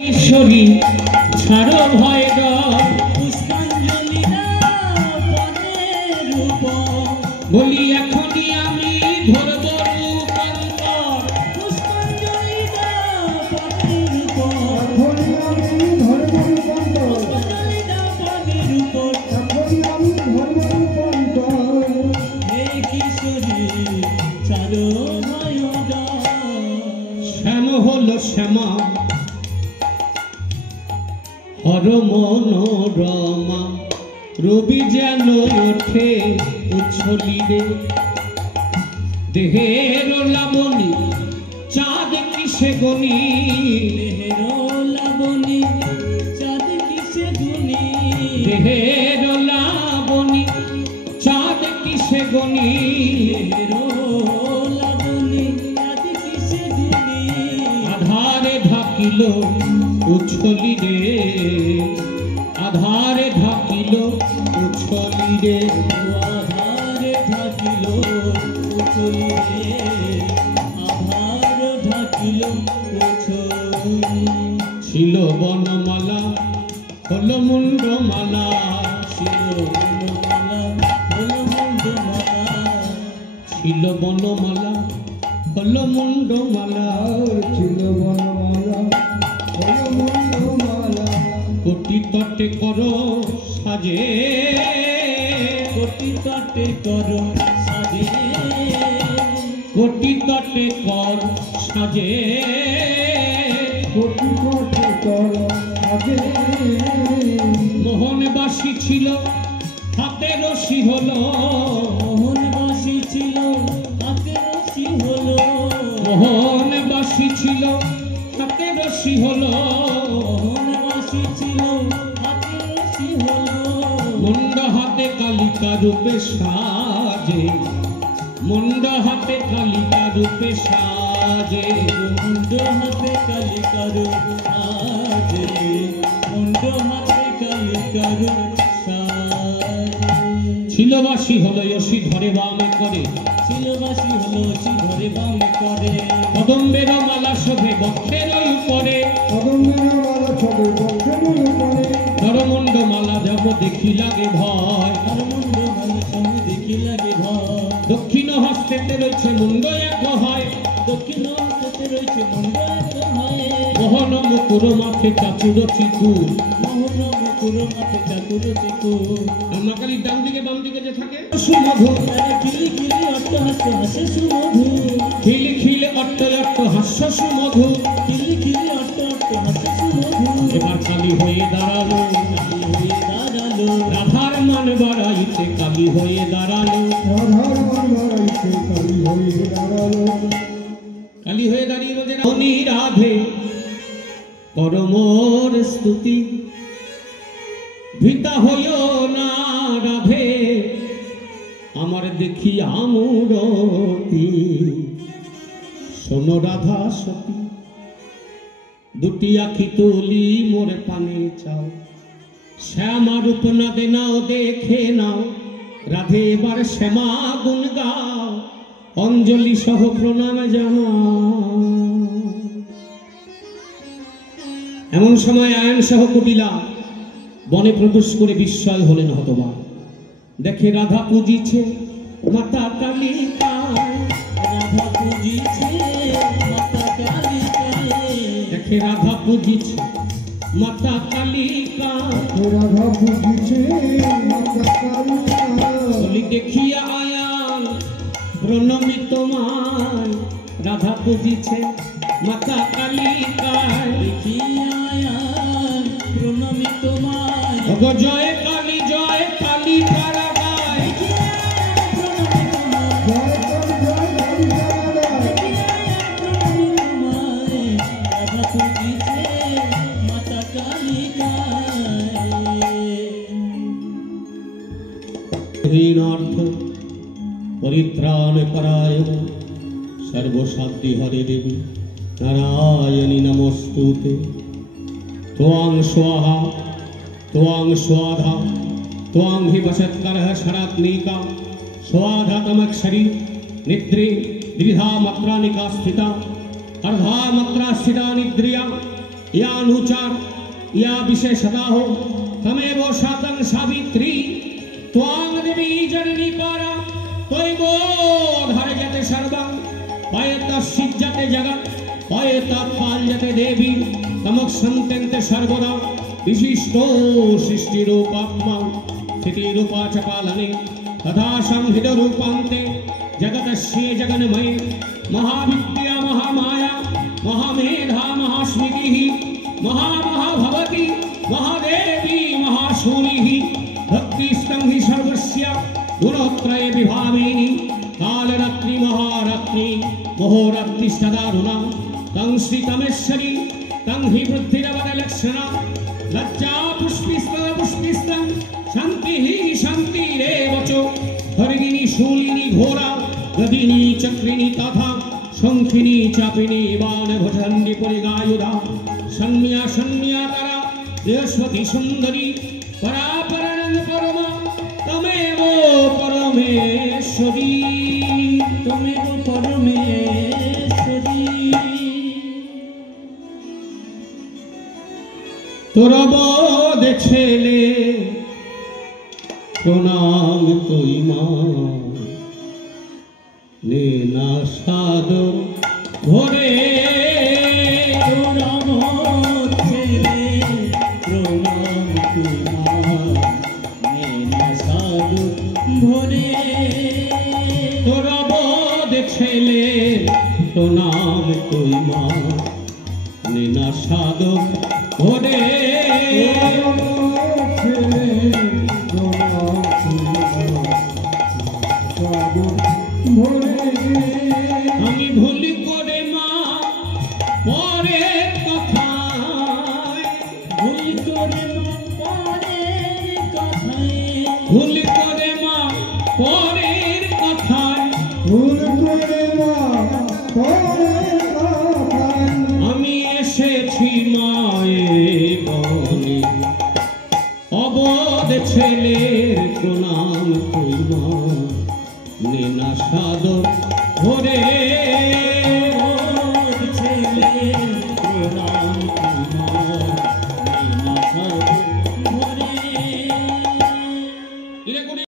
ঈশ্বরী ছাড়ো ভয় ডর পুষ্পাঞ্জলি বলি এখনই আমি ধরব রূপান্তর পুষ্পাঞ্জলি শ্যাম হলো শ্যামা হর মনোরমা রবি যেন ওঠে উচ্ছলিরে দেহের লাবণী চাঁদ কিসে গনি দেহের লাবণী চাঁদ কিসে গনি দেহের লাবণী চাঁদ কিসে গনি দেহের লাবণী চাঁদ কিসে গনি আধারে ঢাকিল উচ্ছলি রে আধারে ঢাকিল উচ্ছলি রে আধারে ঢাকিল উচ্ছলি রে আধারে ঢাকিল উচ্ছলি ছিল বনমালা হলো মুন্ডমালা ছিল বনমালা হলো মুন্ডমালা ছিল বনমালা হলো মুন্ডমালা ছিল বনমালা কোটি তটে করো সাজে কোটি তটে করো সাজে কোটি তটে কর সাজে কোটি তটে কর সাজে মোহনবাসী ছিল হাতে রশি হলো মোহনবাসী ছিল হাতে রশি হলো মোহনবাসী ছিল হাতে রশি হলো মোহনবাসী ছিল হাতে রশি হলো মুন্ড হাতে কালিকা রূপে সাজে মুন্ড হাতে কালিকা রূপে সাজে মুন্ড হাতে কালিকা রূপে সাজে মুন্ড হাতে কালিকা রূপে সাজে ছিলবাসী হলো যশি ধরে বামে করে ছিলবাসী হলো যশি ধরে বামে করে কদম্বের মালা শোভে বক্ষের উপরে কদম্বের মালা শোভে বক্ষের উপরে ধরমুণ্ড মালা যাব দেখি লাগে ভয় ধরমুণ্ড মালা সঙ্গে দেখি লাগে ভয় দক্ষিণ হস্তেতে রয়েছে মুন্ড এক হয় দক্ষিণ হস্তেতে রয়েছে মুন্ড এক হয় মোহন মুকুর মাথে চাতুর চিকুর মোহন মুকুর মাথে চাতুর চিকুর মাকালির ডান দিকে বাম দিকে যে থাকে সুমধু খিলি খিলি অট্ট হাস্য হাসে সুমধু খিলি খিলি অট্ট অট্ট হাস্য সুমধু খিলি খিলি অট্ট অট্ট হাস্য সুমধু এবার কালী হয়ে দাঁড়ালো রাধার মান বাড়াইতে কালী হয়ে দাঁড়ালো রাধার মান বাড়াইতে কালী হয়ে দাঁড়ালো কালী হয়ে দাঁড়িয়ে বলছে রানী রাধে পরমর স্তুতি ভিতা হইও না রাধে আমার দেখি আমরতি শোনো রাধা সতী দুটি আখি তুলি মোর পানে চাও শ্যামা রূপ না দে নাও দেখে নাও রাধে এবার শ্যামা গুণ গাও অঞ্জলি সহ প্রণাম জানাও এমন সময় আয়ন সহ কুটিলা বনে প্রবেশ করে বিস্ময় হলেন হতবাক দেখে রাধা পূজিছে মাতা কালিকায় রাধা পূজিছে মাতা কালিকায় দেখে রাধা পূজিছে মাতা কালিকা রাধা পূজিছে মাতা কালিকা বলি দেখিয়া আয়ান প্রণমি তোমায় রাধা পূজিছে মাতা কালিকায় দেখিয়া আয়ান প্রণমি তোমায় জয় কালী কারাবাই हीनार्थ परित्राण परायण सर्वशांति हरे देवी नारायणी नमोस्तुते त्वां स्वाहा त्वां स्वाधा त्वां हि वशत्करः शरात्मिका स्वाधा तमक्षरी निद्रे द्विधा मात्रानिका स्थिता अर्धा मात्रा स्थिता निद्रिया या अनुचार या विशेषता हो तमेव शातं सावित्री त्वां देवी जननी पारा त्वयिवो धारयते सर्वं पयतस्सिज्यते जगत् पयतत्पाल्यते देवी तमक्षन्त्यन्ते सर्वदा विशिष्टो सृष्टिरूपात्मा स्थितिरूपा च पालने तथा संहितरूपान्ते जगतस्य जगन्मये महाविद्या महामाया महामेधा महास्मृतिः महाभवति महादेवी महाशूलिः भक्तिस्तं हि सर्वस्य गुणत्रये विभावेनि कालरत्नि महारत्नि महोरत्निस्तदारुणा तं श्रीतमेश्वरी तं हि बुद्धिरवदलक्षणा लज्जा पुष्पिस्तं शान्तिः शान्तिरेव च हरिणी शूलिनी घोरा गदिनी चक्रिणी तथा शंखिनी चापिनी बाणभुजन्नी परिगायुधा शन्या शन्यातरा बृहस्पति सुंदरी परापरणं परमा तमेव परमेश्वरी तमेव परमेश्वरी तोरा बोध छेले प्रणाम तोई माँ नेना सादर भोरे तोरा बोध छेले प्रणाम तोई माँ नेना सादर भोरे तोरा बोध छेले प्रणाम तोई माँ नेना सादर भोरे আমি ভুল করে মা পরের কথায় ভুল করে মা পরের কথায় ভুল করে মা পরের কথায় ভুল করে মা পরের কথায় আমি এসেছি মায়ের বনে অবোধ ছেলের প্রণাম কই মা নেনা সাদর ভোরে